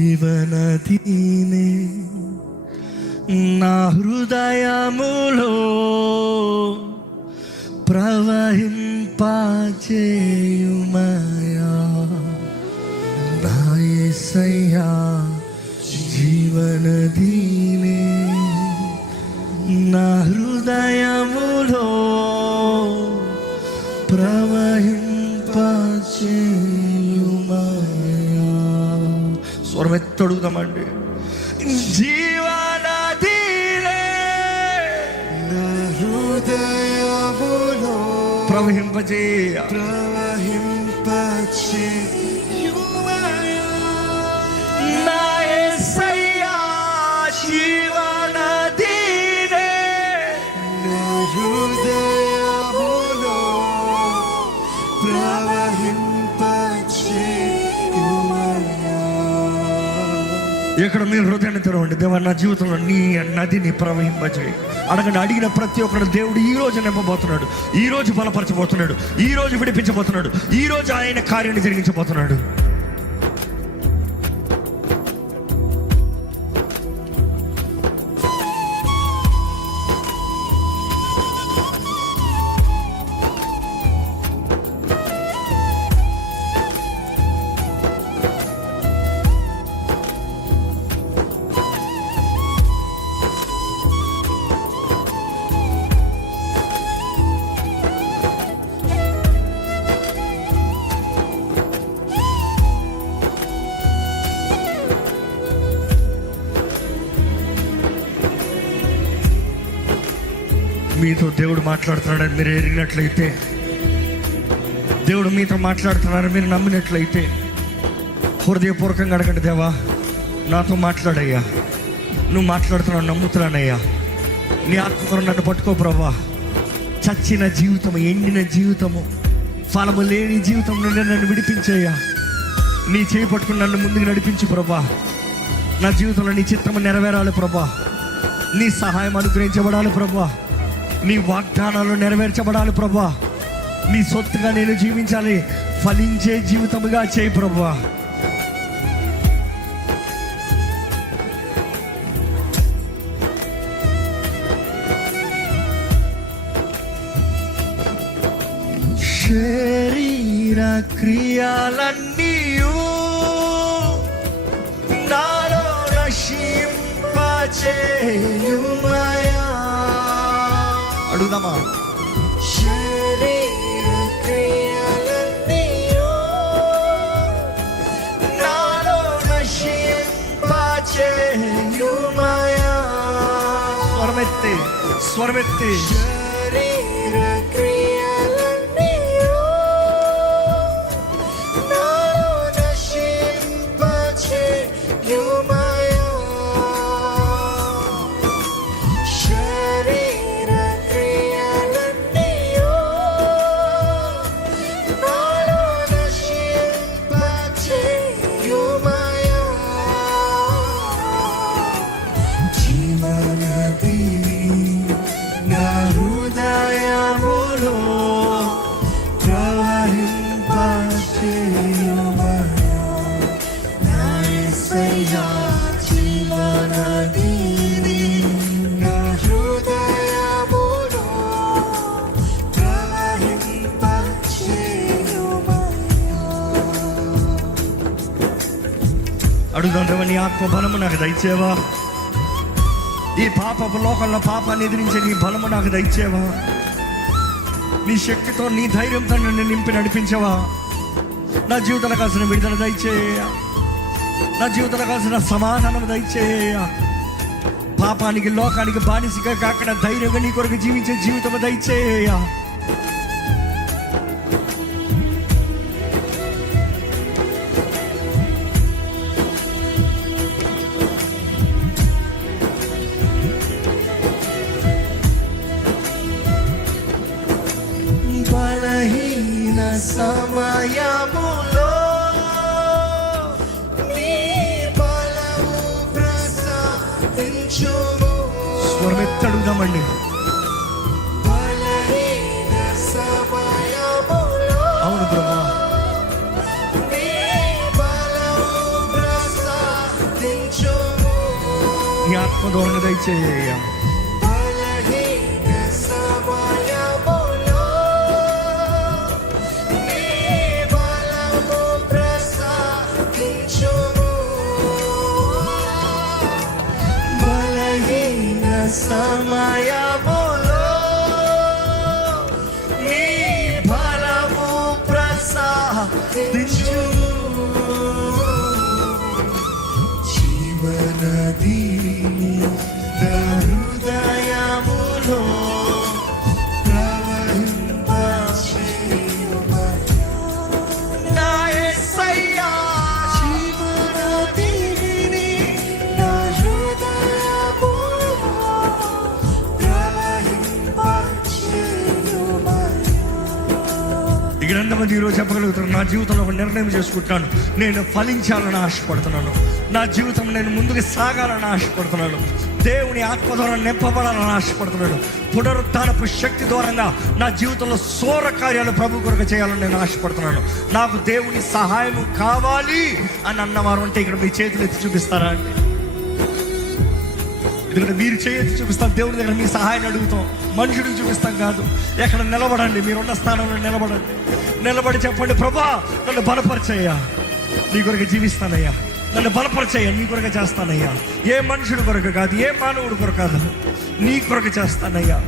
జీవనదీనే నా హృదయములో ప్రవహింపచేయుమయా నా యేసయ్యా జీవనదీనే నా హృదయములో ప్రవహింపచేయుమయా. స్వరం ఎత్తి అడుగుదామండి. జీవనదీనే నా హృదయములో ప్రవహింపచేయ నా యేసయ్యా జీవనదీనే నా హృదయములో ఇక్కడ మీరు హృదయాన్ని తెరవండి. దేవా, నా జీవితంలో నీ నదిని ప్రవహింపజేయి. అడగండి. అడిగిన ప్రతి ఒక్కరు దేవుడు ఈ రోజు నింపబోతున్నాడు, ఈ రోజు బలపరచబోతున్నాడు, ఈ రోజు విడిపించబోతున్నాడు, ఈ రోజు ఆయన కార్యాన్ని జరిగించబోతున్నాడు. మీతో దేవుడు మాట్లాడుతున్నాడని మీరు ఎరిగినట్లయితే, దేవుడు మీతో మాట్లాడుతున్నారని మీరు నమ్మినట్లయితే హృదయపూర్వకంగా అడగండి. దేవా, నాతో మాట్లాడయ్యా, నువ్వు మాట్లాడుతున్నావు నమ్ముతున్నానయ్యా, నీ ఆత్మతో నన్ను పట్టుకో ప్రభా. చచ్చిన జీవితము, ఎండిన జీవితము, ఫలము లేని జీవితం నుండి నన్ను విడిపించయ్యా. నీ చేయి పట్టుకుని నన్ను ముందుకు నడిపించు ప్రభా. నా జీవితంలో నీ చిత్తము నెరవేరాలి ప్రభా. నీ సహాయం అనుగ్రహించబడాలి ప్రభా. నీ వాగ్దానాలు నెరవేర్చబడాలి ప్రభా. నీ సొత్తుగా నేను జీవించాలి, ఫలించే జీవితముగా చేయి ప్రభా. శరీర క్రియలన్నీయు నాలో నశింపచేయుమయా. అడుగుదామా? శరీర క్రియలన్నీయు నాలో నశింపచేయుమయా. స్వరమెత్తి, స్వరమెత్తి. శరీర క్రియలన్నీయు నాలో నశింపచేయుమయా. శరీర క్రియలన్నీయు నాలో నశింపచేయుమయా. జీవనదిని నా హృదయములో ప్రవహింపచేయుమయా. నా యేసయ్యా జీవనదిని నా హృదయములో ప్రవహింపచేయుమయా. అడుగుదాం. దేవా, నీ ఆత్మ బలము నాకు దయచేవా. ఈ పాపపు లోకంలో పాపాన్ని ఎదిరించే నీ బలము నాకు దయచేవా. నీ శక్తితో, నీ ధైర్యంతో నన్ను నింపి నడిపించవా. నా జీవితంలో కాసిన విడుదల దయచేయ. నా జీవితంలో కాసిన సమాధానం దయచేయ. పాపానికి, లోకానికి బానిసగా కాకుండా ధైర్యంగా నీ కొరకు జీవించే జీవితం దయచేయ. బలహీన సమయములో నీ బలము ప్రసాదించుము. స్వరమెత్తడుగుదామండి. బలహీన సమయములో అవును ప్రభా. నీ బలము ప్రసాదించుము. నీ ఆత్మ ద్వారా దయచేయ్యా. సమయములో నీ బలము ప్రసాదించుము. జీవనదీని నా హృదయములో ప్రవహింపచేయుమయ్యా. నా యేసయ్యా, జీవనదీని నా హృదయములో ఇక్కడ ఎంతమంది ఈరోజు చెప్పగలుగుతారు, నా జీవితంలో ఒక నిర్ణయం చేసుకుంటున్నాను, నేను ఫలించాలని ఆశపడుతున్నాను, నా జీవితం నేను ముందుకు సాగాలని ఆశపడుతున్నాను, దేవుని ఆత్మ ద్వారా నింపబడాలని ఆశపడుతున్నాను, పునరుత్థానపు శక్తి ద్వారంగా నా జీవితంలో సోర కార్యాలు ప్రభు కొరకు చేయాలని నేను ఆశపడుతున్నాను, నాకు దేవుని సహాయం కావాలి అని అన్నవారు అంటే ఇక్కడ మీ చేతులు ఎత్తి చూపిస్తారా అండి? ఎందుకంటే మీరు చేయొచ్చు చూపిస్తాం, దేవుడి దగ్గర మీ సహాయాన్ని అడుగుతాం, మనుషుడికి చూపిస్తాం కాదు. ఎక్కడ నిలబడండి, మీరున్న స్థానంలో నిలబడండి, నిలబడి చెప్పండి, ప్రభా నన్ను బలపరిచయ్యా, నీ కొరకు జీవిస్తానయ్యా, నన్ను బలపరిచయ్యా, నీ కొరకు చేస్తానయ్యా, ఏ మనుషుడి కొరకు కాదు, ఏ మానవుడి కొరకు కాదు, నీ కొరకు చేస్తానయ్యా,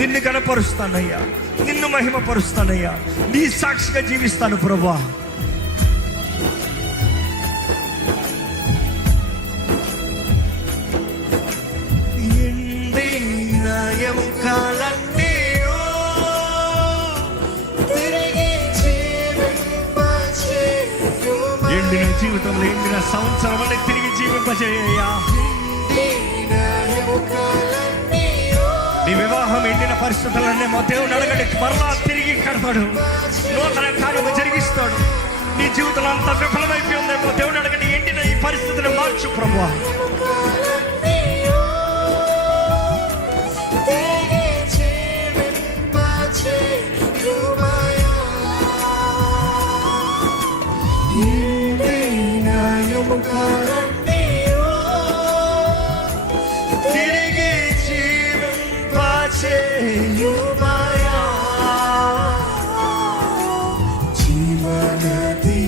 నిన్ను కనపరుస్తానయ్యా, నిన్ను మహిమపరుస్తానయ్యా, నీ సాక్షిగా జీవిస్తాను ప్రభా. ఎండిన జీవితంలో ఎండిన సంవత్సరం తిరిగి జీవింపజేయ్యా. నీ వివాహం ఎండిన పరిస్థితులన్నీ మా దేవుని అడగండి, మరలా తిరిగి కడతాడు, నూతన కార్యము జరిగిస్తాడు. నీ జీవితంలో అంత విఫలమైపోయిందేమో దేవుని అడగండి, ఎండిన ఈ పరిస్థితిని మార్చు ప్రభువా. తిరిగి జీవింపచేయుమయ్యా. జీవనది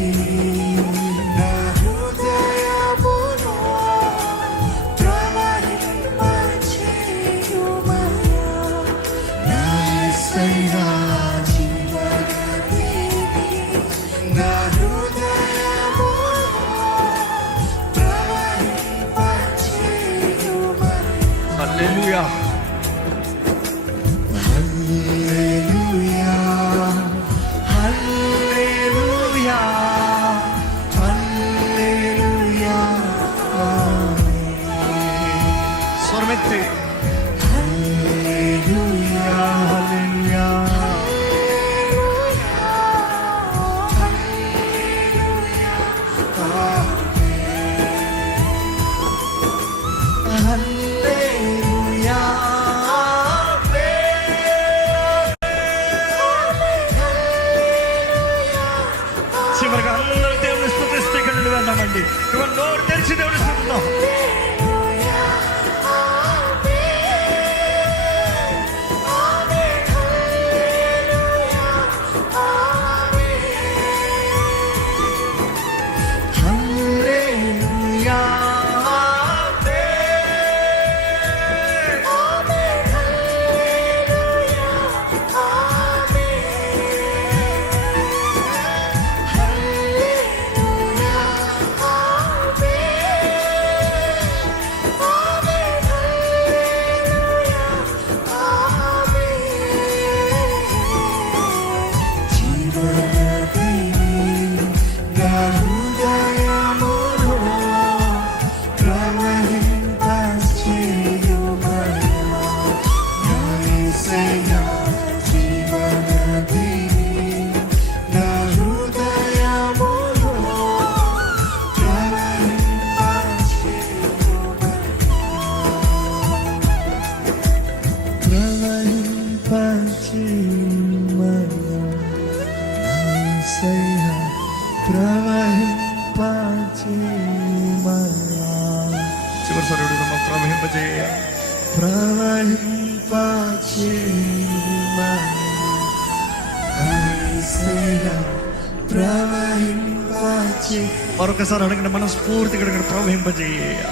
నా హృదయములో ప్రవహింపచేయుమయ్యా. నా యేసయ్యా, జీవనది నా హల్లెలూయా, హల్లెలూయా, హల్లెలూయా, హల్లెలూయా. స్వరమెత్తి హల్లెలూయా, హల్లెలూయా, చివరిగా అందరూ దేవుని స్తుతిస్తే ఇక్కడ నుండి వెళ్దామండి. నోరు తెరిచి దేవుని స్తుతిద్దాం. మరొకసారి అడుగుదామా? ప్రవహింపజేయ, మరొకసారి అడగండి, మనస్ఫూర్తిగా అడగండి, ప్రవహింపజేయ.